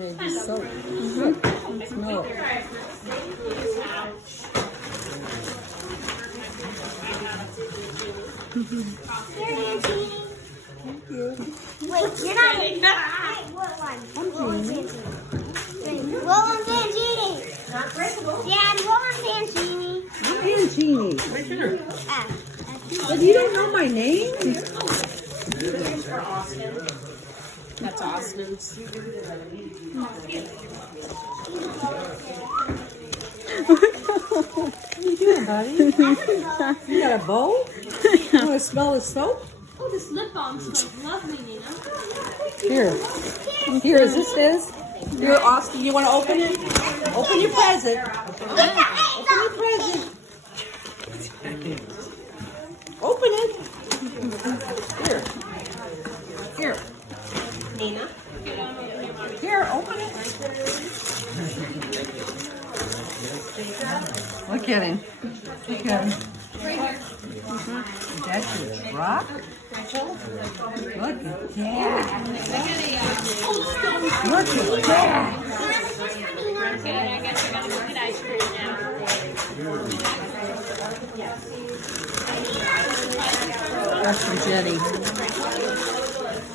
Maybe soap. Mm-hmm. Smell it. Thank you. Wait, you're not. Wait, what one? I'm Jeannie. What one's Aunt Jeannie? Not breakable. Dad, what one's Aunt Jeannie? I'm Aunt Jeannie. Right here. But you don't know my name? This for Austin. That's Austin's. What are you doing, buddy? You got a bowl? You want to smell the soap? Oh, this lip balm smells lovely, Nina. Here. Here, is this his? Here, Austin, you want to open it? Open your present. Open your present. Open it. Here. Here. Nina. Here, open it. Look at him. Look at him. That's your rock. Look at that. Look at that. Okay, I guess I gotta go get ice cream now. That's from Jenny.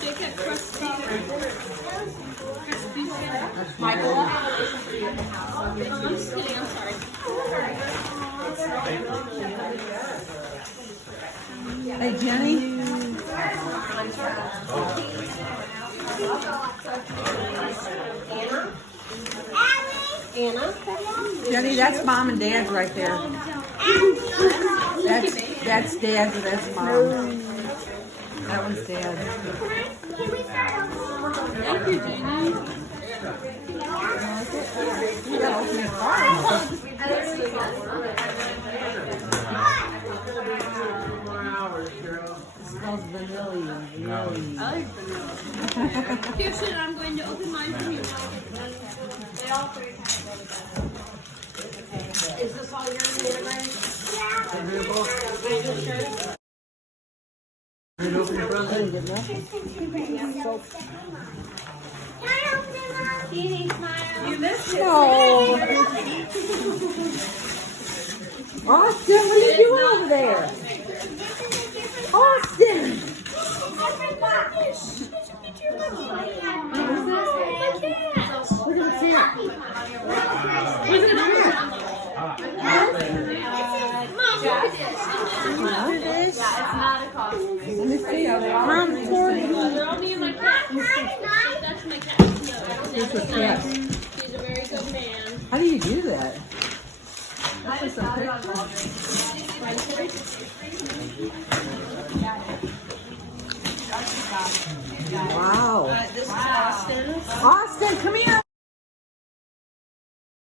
Jacob, crusty. Michael. I'm just kidding, I'm sorry. Hey, Jenny. Anna. Jenny, that's Mom and Dad's right there. That's Dad's and that's Mom. That one's Dad. Thank you, Jeannie. You gotta open your car. It smells vanilla. I like vanilla. Kirsten, I'm going to open mine for you. They all three Is this all yours, Nina? Jeannie, smile. You missed it. Oh. Austin, what are you doing over there? Austin! Look at the It's not a cost. Let me see. Mom, They're only in my cat. That's my cat. Here's the cat. He's a very good man. How do you do that? That's just a picture. Wow. This is Austin. Austin, come here.